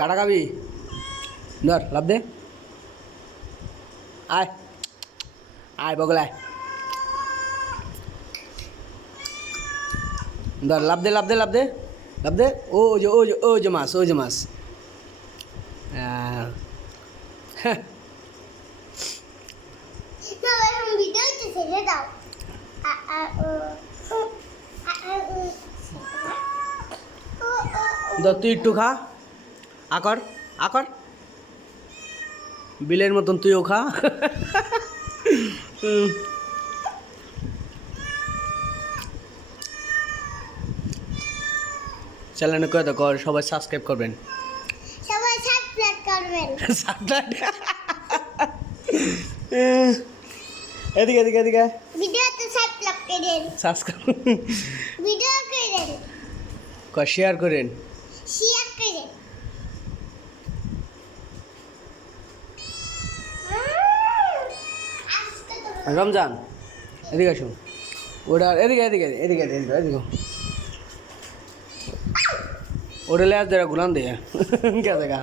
কাটা খাবি ধর লাভ দে আয় আয় বগল আয় ধর লাভ দে লাভ দে লাভ দে লাভ দে ও যে ও যে ও যে মাছ ও যে মাছ আহ, হ্যাঁ, না এখন ভিডিওতে ছেড়ে দাও আ আ ও ও, আ আ ও ও ও ও ধর তুই একটু খা আকর আকর। বিলের মতন তুইও খা। চ্যানেলে কয়ে তো কর সবাই সাবস্ক্রাইব করবেন। সবাই সাবস্ক্রাইব করবেন। সাবস্ক্রাইব এদিকে এদিকে এদিকে। ভিডিওতে সাবস্ক্রাইব করেন। সাবস্ক্রাইব ভিডিও করেন। কর শেয়ার করেন। শেয়ার রমজান, এদিকে আসুন। ওটা এদিকে এদিকে এদিকে এদিকে এদিকে। ওটা লেয়ার যারা গুলান দিয়ে। কে দেখা